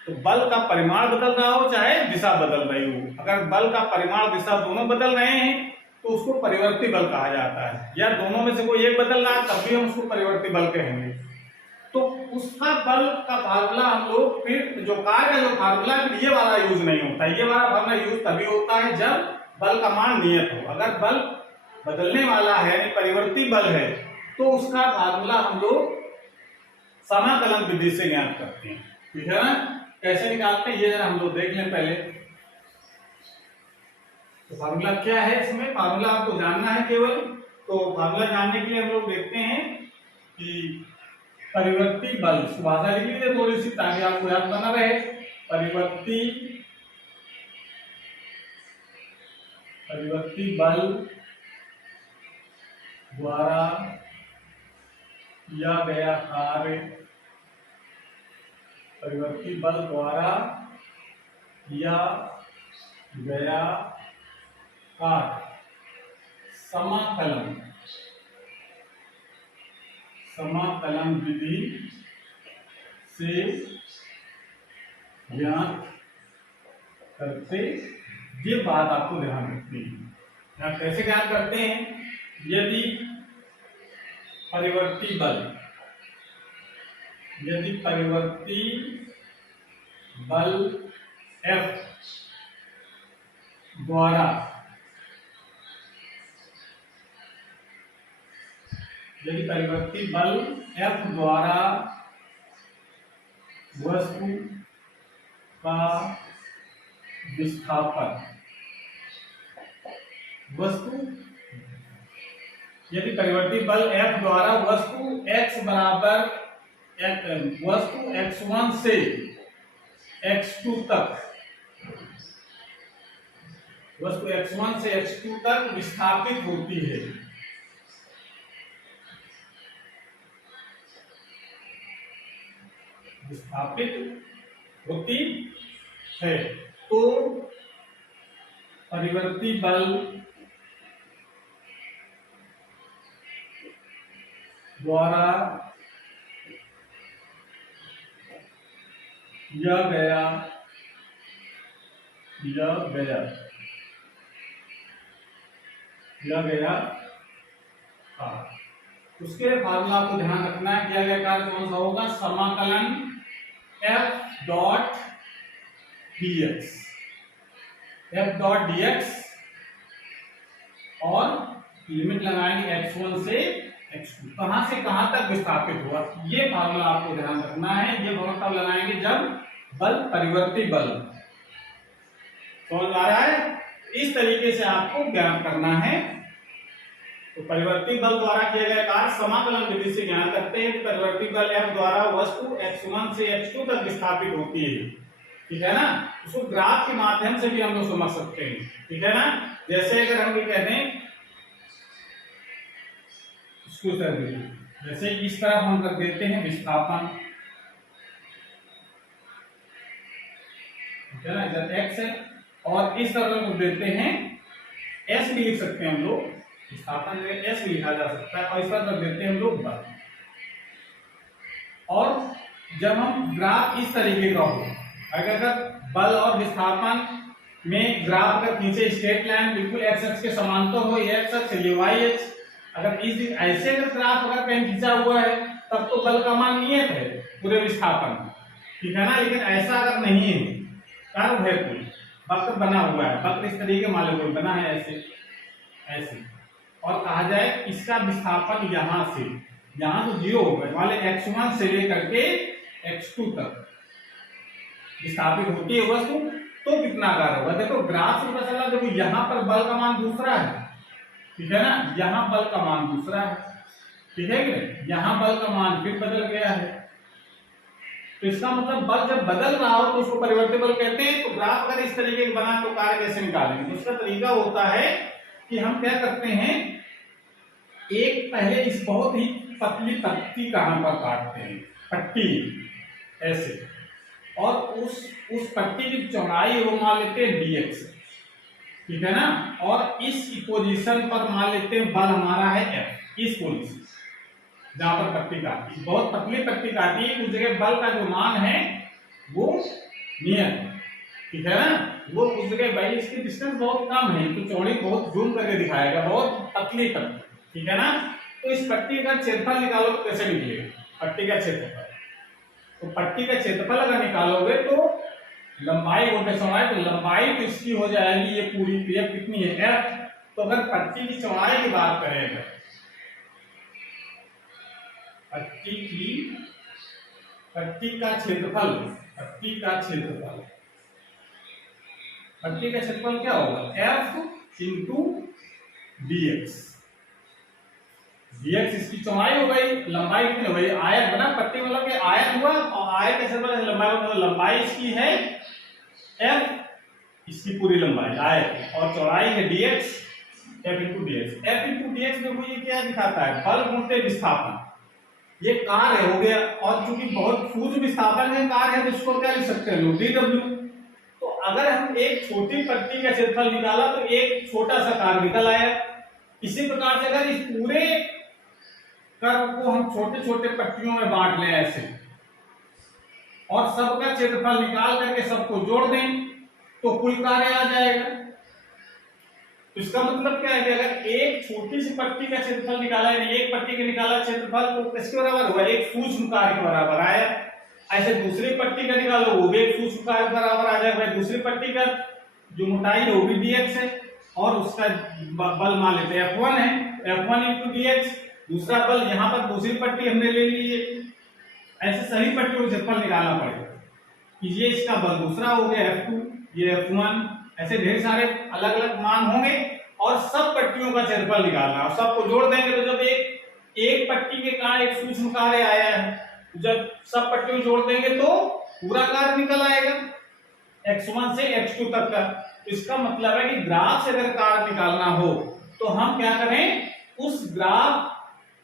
तो बल का परिमाण बदल रहा हो चाहे दिशा बदल रही हो, अगर बल का परिमाण दिशा दोनों बदल रहे हैं तो उसको परिवर्ती बल कहा जाता है, या दोनों में से कोई एक बदल रहा है तब भी हम उसको परिवर्ती बल कहेंगे। तो उसका बल का फार्मूला हम लोग फिर जो कार्य का जो फार्मूला ये वाला यूज नहीं होता, ये वाला फार्मूला यूज तभी होता है जब बल का मान नियत हो। अगर बल बदलने वाला है यानी परिवर्ती बल है, तो उसका फार्मूला हम लोग समाकलन विधि से ज्ञात करते हैं। ठीक है ना, कैसे निकालते हैं ये जरा हम लोग देख लें पहले। तो फार्मूला क्या है, इसमें फार्मूला आपको जानना है केवल। तो फार्मूला जानने के लिए हम लोग देखते हैं कि परिवर्ती बल, भाषा लिख लीजिए थोड़ी सी ताकि आपको याद बना रहे। परिवर्ती बल द्वारा किया गया कार्य, परिवर्ती बल द्वारा किया गया कार्य समाकलन विधि से ज्ञात करते। ये बात आपको ध्यान रखनी है। कैसे ज्ञात करते हैं, यदि परिवर्ती बल F द्वारा वस्तु का विस्थापन, यदि परिवर्ती बल F द्वारा वस्तु x1 से x2 तक, वस्तु x1 से x2 तक विस्थापित होती है, तो परिवर्ती बल द्वारा किया गया उसके फार्मूला आपको ध्यान रखना है। किया गया कार्य कौन सा होगा, समाकलन F डॉट dx और लिमिट लगाएंगे x1 से x2, कहां से कहां तक विस्थापित हुआ, ये फार्मूला आपको ध्यान रखना है। ये फार्मूला तब लगाएंगे जब बल परिवर्ती बल, समझ आ रहा है। इस तरीके से आपको ज्ञात करना है। तो परिवर्ती बल द्वारा किया गया कार्य समाकलन विधि से ज्ञात करते हैं। परिवर्ती बल F द्वारा वस्तु x1 से x2 तक विस्थापित होती है, ठीक है ना। उसको ग्राफ के माध्यम से भी हम लोग समझ सकते हैं, ठीक है ना। जैसे अगर हम ये कहते हैं इसको जैसे इस तरफ हम कर देते हैं विस्थापन, ठीक है ना, इधर x है और इस तरफ हम देते हैं s भी लिख सकते हैं हम लोग, विस्थापन में s भी लिखा जा सकता है, और इस तरफ देते हैं हम लोग बल। और जब हम ग्राफ इस तरीके का हो, अगर बल और विस्थापन में ग्राफ अगर नीचे स्ट्रेट लाइन बिल्कुल x अक्ष के समांतर हो, ये x अक्ष ये y अक्ष, अगर इस ऐसे अगर ग्राफ अगर कहीं खींचा हुआ है तब तो बल का मान नियत है पूरे विस्थापन, ठीक है ना। लेकिन ऐसा अगर नहीं है, कर्व है, कोई वक्र बना हुआ है, वक्र इस तरीके मान लो बना है ऐसे, और कहा जाए इसका विस्थापन यहां से तो 0 होगा, वाले x1 से लेकर के x2 तक विस्थापित होती है वस्तु, तो कितना कार्य होगा। देखो ग्राफ से पता चला, देखो यहाँ पर बल का मान दूसरा है, ठीक है ना, यहाँ बल का मान दूसरा है, ठीक है कि नहीं, यहाँ बल का मान फिर बदल गया है। तो इसका मतलब बल जब बदल रहा हो तो उसको परिवर्ती बल कहते हैं। तो ग्राफ अगर इस तरीके का बना तो कार्य कैसे निकालेंगे, उसका तरीका होता है कि हम क्या करते हैं, एक पहले इस बहुत ही पतली पट्टी कहां पर काटते हैं, पट्टी ऐसे, और उस पट्टी की चौड़ाई वो मान लेते हैं dx, ठीक है ना, और इस पोजीशन पर मान लेते हैं बल हमारा है F, इस पोजीशन जहां पर पट्टी काटी, बहुत पतली पट्टी काटी है, उस जगह बल का जो मान है वो नियत, ठीक है ना, वो उस जगह भाई इसकी डिस्टेंस बहुत कम है तो चौड़ी बहुत जूम करके दिखाएगा, बहुत पतली पट्टी, ठीक है ना। तो इस पट्टी का क्षेत्रफल निकालो तो कैसे निकलेगा, पट्टी का क्षेत्रफल, तो पट्टी का क्षेत्रफल अगर निकालोगे तो लंबाई गुणा चौड़ाई, तो लंबाई तो इसकी हो जाएगी ये पूरी, ये कितनी है F, तो अगर पट्टी की चौड़ाई की बात करें, अगर पट्टी का क्षेत्रफल क्या होगा? F into dx। dx इसकी चौड़ाई हो गई, लंबाई कितनी हो गई? आयत बना, पट्टी मतलब कि आयत हुआ, और आयत का क्षेत्रफल लंबाई हुआ, तो लंबाई इसकी है f, इसकी पूरी लंबाई आयत, और चौड़ाई है dx, f इंटू dx में वो ये क्या दिखाता है? बल गुणित विस्थापन। ये कार्य हो गया, और चूंकि बहुत सूक्ष्म विस्थापन है, कार्य है, तो इसको क्या लिख सकते हैं? dw। तो अगर हम एक छोटी पट्टी का क्षेत्रफल निकाला तो एक छोटा सा कार्य निकल आया। इसी प्रकार से अगर इस पूरे कर्व को हम छोटे छोटे पट्टियों में बांट लें ऐसे, और सबका क्षेत्रफल निकाल करके सबको जोड़ दें, तो कुल कार्य आ जाएगा। तो इसका मतलब क्या है कि अगर एक छोटी सी पट्टी का क्षेत्रफल निकाला है, एक पट्टी का निकाला क्षेत्रफल, तो किसके बराबर हुआ? एक सूक्ष्म कार्य के बराबर आया। ऐसे दूसरी पट्टी का निकालो, वो भी एक सूक्ष्म कार्य बराबर आ जाएगा। दूसरी पट्टी का जो मोटाई है वो भी dx है, और उसका बल मान लेते हैं F1 है, F1 इंटू dx। दूसरा बल यहाँ पर दूसरी पट्टी हमने ले ली है। ऐसे सभी पट्टियों का क्षेत्रफल निकालना पड़ेगा कि ये इसका बल दूसरा हो गया F2, ये F1, ऐसे ढेर सारे अलग अलग मान होंगे, और सब पट्टियों का क्षेत्रफल निकालना, और सबको जोड़ देंगे तो जब एक पट्टी के कारण एक सूक्ष्म कार्य आया है, जब सब पट्टियों जोड़ देंगे तो पूरा कार्य निकल आएगा x1 से x2 तक का। तो इसका मतलब है कि ग्राफ से अगर कार्य निकालना हो तो हम क्या करें? उस ग्राफ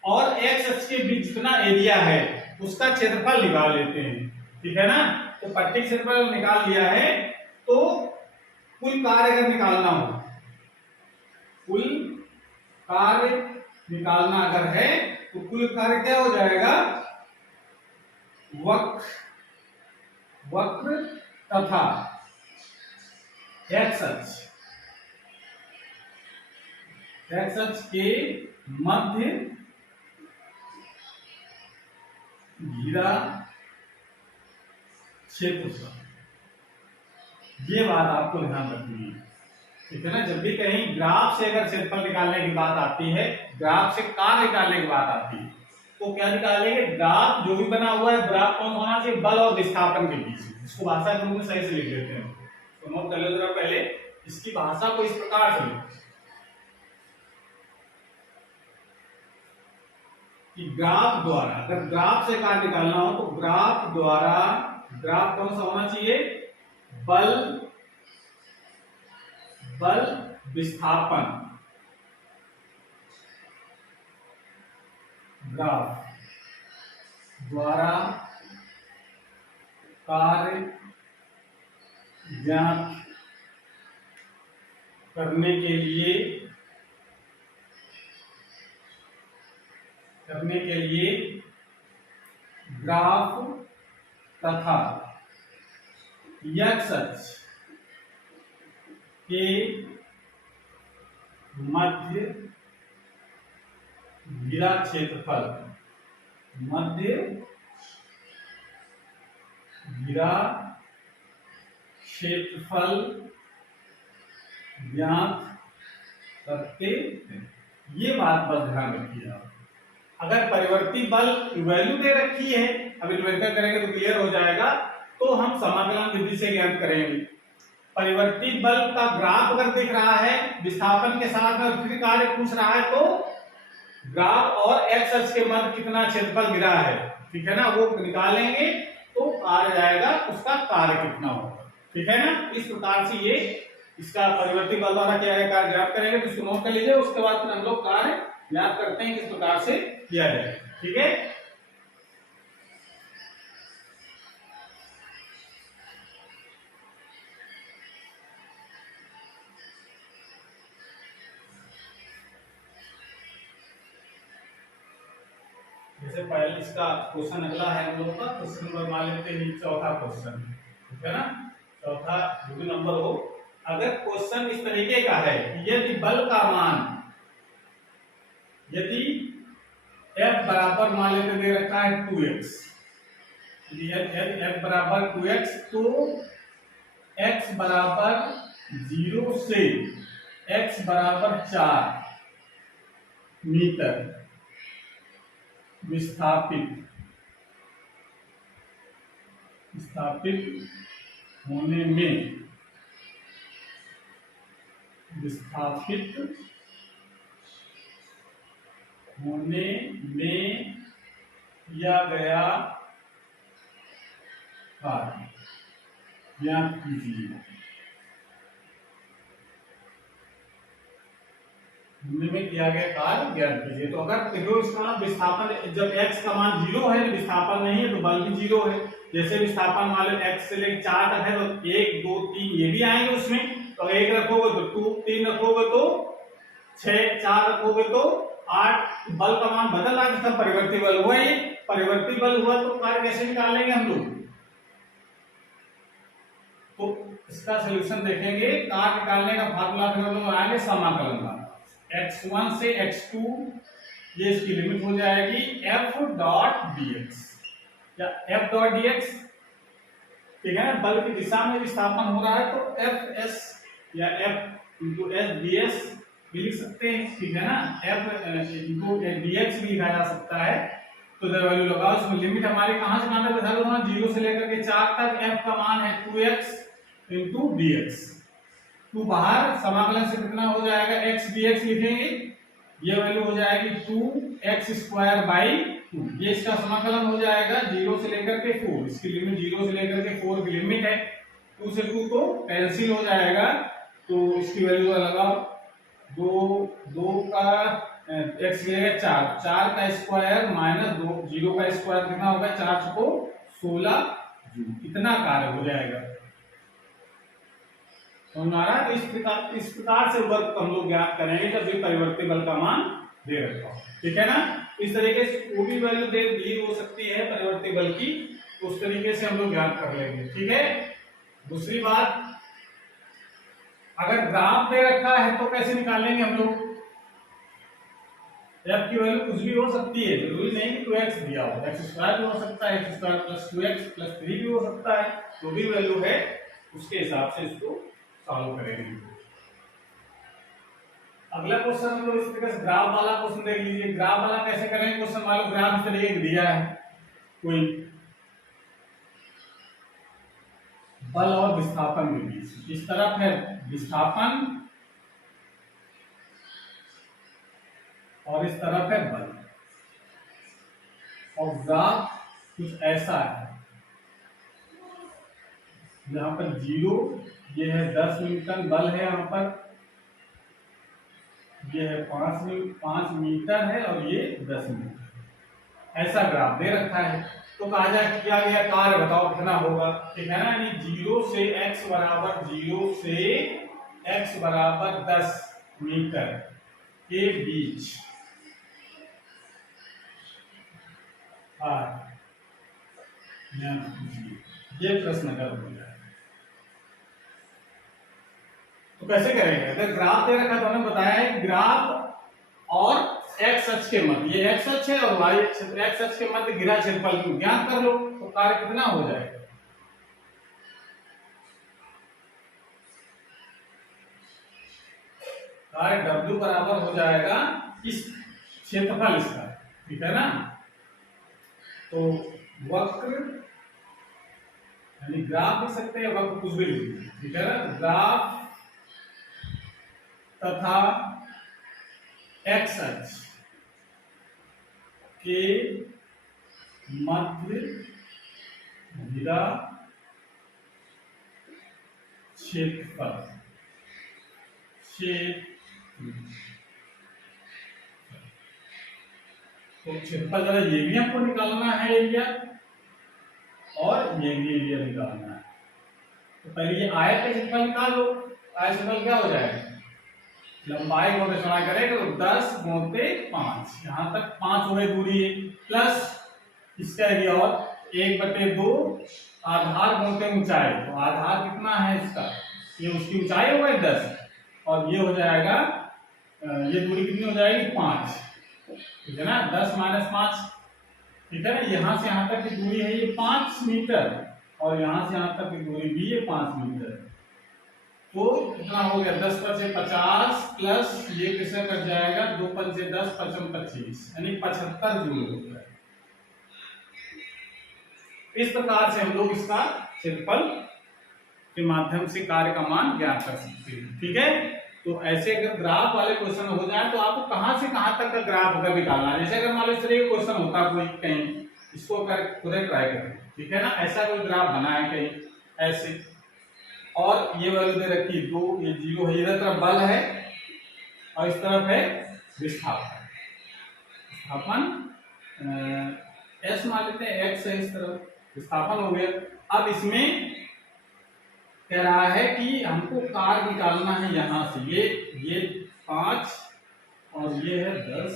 और x अक्ष के बीच जितना एरिया है उसका क्षेत्रफल निकाल लेते हैं, ठीक है ना। तो पट्टी क्षेत्रफल निकाल लिया है, तो कुल कार्य अगर निकालना हो, कुल कार्य निकालना अगर है, तो कुल कार्य क्या हो जाएगा? वक्र तथा x अक्ष के मध्य घिरा क्षेत्रफल। ये बात आपको ध्यान रखनी है, ठीक है ना। जब भी कहीं ग्राफ से अगर क्षेत्रफल निकालने की बात आती है, ग्राफ से कार्य निकालने की बात आती है, तो क्या निकालेंगे? ग्राफ जो भी बना हुआ है, ग्राफ कौन होना चाहिए? बल और विस्थापन के बीच में। इसको भाषा के रूप में सही से लिख देते हैं, तो नोट कर लो जरा। पहले इसकी भाषा को इस प्रकार से लिखो कि ग्राफ द्वारा, अगर ग्राफ से कार्य निकालना हो तो ग्राफ द्वारा, ग्राफ कौन सा होना चाहिए? बल विस्थापन। ग्राफ द्वारा कार्य ज्ञात करने के लिए ग्राफ तथा x अक्ष के मध्य घिरा क्षेत्रफल, मध्य घिरा क्षेत्रफल ज्ञात करते हैं। ये बात बस ध्यान रखिए आप। अगर परिवर्ती बल वैल्यू दे रखी है, अभी न्यूमेरिकल करेंगे तो क्लियर हो जाएगा, तो हम समाकलन विधि से ज्ञात करेंगे। परिवर्ती बल का ग्राफ अगर दिख रहा है विस्थापन के साथ में, फिर कार्य पूछ रहा है, तो ग्राफ और x अक्ष के मध्य कितना क्षेत्रफल गिरा है, ठीक है ना, वो निकालेंगे तो कार्य आएगा, उसका कार्य कितना होगा, ठीक है ना। इस प्रकार से ये इसका परिवर्ती बल द्वारा क्या है कार्य ज्ञात करेंगे, तो इसको नोट कर लीजिए। उसके बाद फिर हम लोग कार्य ज्ञात करते हैं किस प्रकार से किया जाए, ठीक है। जैसे पहले इसका क्वेश्चन अगला है हम लोगों का, क्वेश्चन नंबर मान लेते हैं चौथा क्वेश्चन, ठीक है ना। चौथा जो भी नंबर हो, अगर क्वेश्चन इस तरीके का है कि यदि बल का मान, यदि F बराबर मान लेते दे रखा है 2x, यदि F बराबर 2x, तो x बराबर 0 से x बराबर 4 मीटर विस्थापित होने में किया गया कार्य ज्ञात कीजिए। में किया गया कार्य ज्ञात कीजिए। तो अगर देखो इसका विस्थापन, जब x का मान 0 है, विस्थापन नहीं है तो बल भी 0 है। जैसे विस्थापन मान लो x से लेकर 4 तक है तो 1 2 3 ये भी आएंगे उसमें। तो 1 रखोगे तो 2, 3 रखोगे तो 6, 4 रखोगे तो 8। बल का मान बदल रहा है, सब परिवर्ती बल हुआ। ये परिवर्ती बल हुआ तो कार्य कैसे निकालेंगे हम लोग? तो इसका सॉल्यूशन देखेंगे। कार्य निकालने का फार्मूला फिर हम लोग आएंगे समाकलन का। x1 से x2 ये इसकी लिमिट हो जाएगी f डॉट dx या f डॉट dx, ठीक है ना। बल की दिशा में विस्थापन हो रहा है तो fs या f इंटू s ds भी लिख सकते हैं, ठीक है ना। f इंटू dx भी लिखा जा सकता है। तो इधर वैल्यू लगाओ। इसमें लिमिट हमारी कहां से कहां तक बता दो, 0 से लेकर के 4 तक। f का मान है 2x इंटू dx। 2 बाहर, समाकलन से कितना हो जाएगा, x dx लिखेंगे। ये वैल्यू हो जाएगी 2x स्क्वायर बाई 2। ये इसका समाकलन हो जाएगा 0 से लेकर के 4। इसकी लिमिट 0 से लेकर के 4 की लिमिट है। 2 से 2 तो कैंसिल हो जाएगा, तो इसकी वैल्यू लगाओ। 2 का x लेगा 4, 4 का स्क्वायर माइनस 2, 0 का स्क्वायर कितना होगा, 4 को 16 जूल। इतना कार्य हो जाएगा। तो हमारा इस प्रकार से वर्क हम लोग ज्ञात करेंगे जब भी परिवर्ती बल का मान दे रखा हो, ठीक है ना। इस तरीके से कोई भी वैल्यू दी हो सकती है परिवर्ती बल की, उस तरीके से हम लोग ज्ञात कर लेंगे, ठीक है। दूसरी बात, अगर ग्राफ दे रखा है तो कैसे निकालेंगे हम लोग? f की वैल्यू कुछ भी हो सकती है, जरूरी नहीं कि 2x दिया हो। x स्क्वायर भी हो सकता है, x square plus 2x plus 3 भी हो सकता है। जो भी वैल्यू है उसके हिसाब से इसको सॉल्व करेंगे। अगला क्वेश्चन हम लोग इस तरीके से ग्राफ वाला क्वेश्चन देख लीजिए। ग्राफ वाला कैसे करेंगे क्वेश्चन? मान लो ग्राफ इस तरीके दिया है, कोई बल और विस्थापन के बीच। इस तरफ है विस्थापन और इस तरफ है बल, और ग्राफ कुछ ऐसा है, यहाँ पर 0, ये है 10 न्यूटन बल है, यहाँ पर ये है 5 मीटर है, और ये 10 मीटर। ऐसा ग्राफ दे रखा है। तो कहा जाए किया गया कार्य बताओ कितना होगा, ठीक है ना। यानी 0 से x बराबर 10 मीटर के बीच ये प्रश्न कर हो जाए। तो कैसे करेंगे? अगर ग्राफ दे रखा तो हमने बताया है ग्राफ और x अक्ष के मध्य, ये x अक्ष है और y अक्ष, x अक्ष के मध्य घिरा क्षेत्रफल ज्ञात कर लो तो कार्य कितना हो जाएगा। कार्य W बराबर हो जाएगा इस क्षेत्रफल इसका, ठीक है ना। तो वक्र यानी ग्राफ लिख सकते हैं, वक्र कुछ भी लिख सकते हैं, ठीक है ना। ग्राफ तथा x अक्ष के मध्य घिरा क्षेत्रफल तो क्षेत्रफल जरा ये भी हमको निकालना है एरिया, और ये भी एरिया निकालना है। तो पहले ये आयत का क्षेत्रफल निकाल लो। आयत क्षेत्रफल क्या हो जाएगा, लंबाई गुणा चौड़ाई करेंगे तो 10 गुणा 5, यहाँ तक 5 हो गई दूरी, प्लस इसका एरिया और 1/2 आधार गुणा ऊंचाई। तो आधार कितना है इसका, ये उसकी ऊंचाई हो गई 10, और ये हो जाएगा, ये दूरी कितनी हो जाएगी 5, ठीक है ना। 10 - 5, ठीक है ना। यहाँ से यहाँ तक की दूरी है ये 5 मीटर, और यहाँ से यहाँ तक की दूरी भी ये 5 मीटर। तो कितना हो गया 10 पर से 50 प्लस ये कैसे कट जाएगा 2 पर से 10 55 25 यानी 75 जूल हो गया। इस प्रकार से हम लोग इसका क्षेत्रफल के माध्यम से कार्य का मान ज्ञात कर सकते हैं। ठीक है, तो ऐसे अगर ग्राफ वाले क्वेश्चन हो जाए तो आपको कहां से कहां तक का ग्राफ अगर निकालना है, जैसे अगर मान लो इस तरह का क्वेश्चन होता कोई कहीं, इसको अगर खुद ट्राई करें, ठीक है ना, ऐसा कोई ग्राफ बना है कहीं ऐसे, और ये वैल्यू दे रखी 2, ये 0 है, इधर तरफ बल है और इस तरफ है विस्थापन। एस मान लेते हैं, एक्स है, इस तरफ विस्थापन हो गया। अब इसमें कह रहा है कि हमको कार निकालना है यहां से, ये 5 और ये है 10।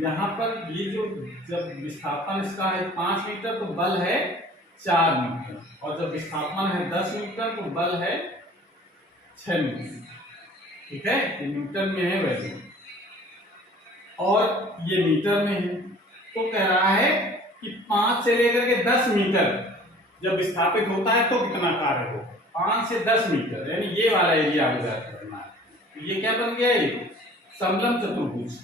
यहाँ पर ये जो जब विस्थापन इसका है 5 मीटर तो बल है 4 मीटर, और जब विस्थापन है 10 मीटर तो बल है 6 मीटर। ठीक है, ये मीटर में है वैल्यू और ये मीटर में है। तो कह रहा है कि 5 से लेकर के 10 मीटर जब विस्थापित होता है तो कितना कार्य हो, 5 से 10 मीटर, यानी ये वाला एरिया हो करना है। ये क्या बन गया, ये समलंब चतुर्भुज।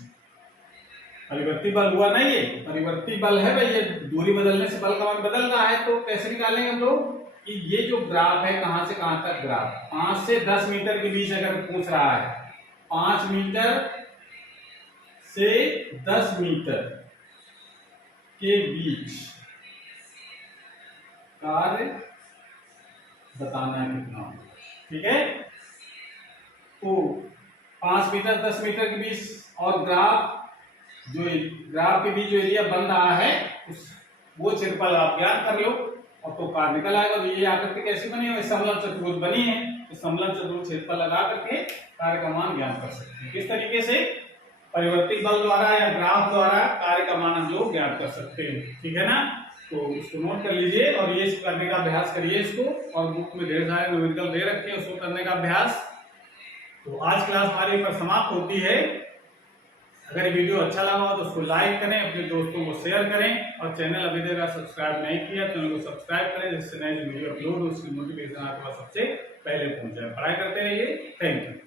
परिवर्ती बल हुआ ना, ये परिवर्ती बल है भाई, ये दूरी बदलने से बल का मान बदल रहा है। तो कैसे निकालेंगे हम लोग कि ये जो ग्राफ है कहां से कहां तक ग्राफ, 5 से 10 मीटर के बीच अगर पूछ रहा है, 5 मीटर से 10 मीटर के बीच कार्य बताना है कितना होगा। ठीक है, तो 5 मीटर 10 मीटर के बीच और ग्राफ के बीच जो एरिया बन रहा है वो क्षेत्रफल आप ज्ञात कर लो और तो कार्य निकल आएगा। तो ये आकृति कैसी बनी है, समलंब चतुर्भुज बनी है, तो समलंब चतुर्भुज क्षेत्रफल लगा करके कार्य का मान ज्ञात कर सकते हैं। किस तरीके से, परिवर्तित बल द्वारा या ग्राफ द्वारा कार्य का मान हम लोग ज्ञात कर सकते हैं। ठीक है ना, तो इसको नोट कर लीजिए और ये करने का अभ्यास करिए इसको, और बुक में ढेर सारे न्यूमेरिकल दे रखे हैं, उसको करने का अभ्यास। तो आज क्लास हमारी पर समाप्त होती है। अगर ये वीडियो अच्छा लगा हो तो उसको लाइक करें, अपने दोस्तों को शेयर करें, और चैनल अभी तक सब्सक्राइब नहीं किया तो चैनल को सब्सक्राइब करें, जिससे नए जो वीडियो अपलोड हो उसकी नोटिफिकेशन आपके पास सबसे पहले पहुंच जाए। पढ़ाई करते रहिए। Thank you.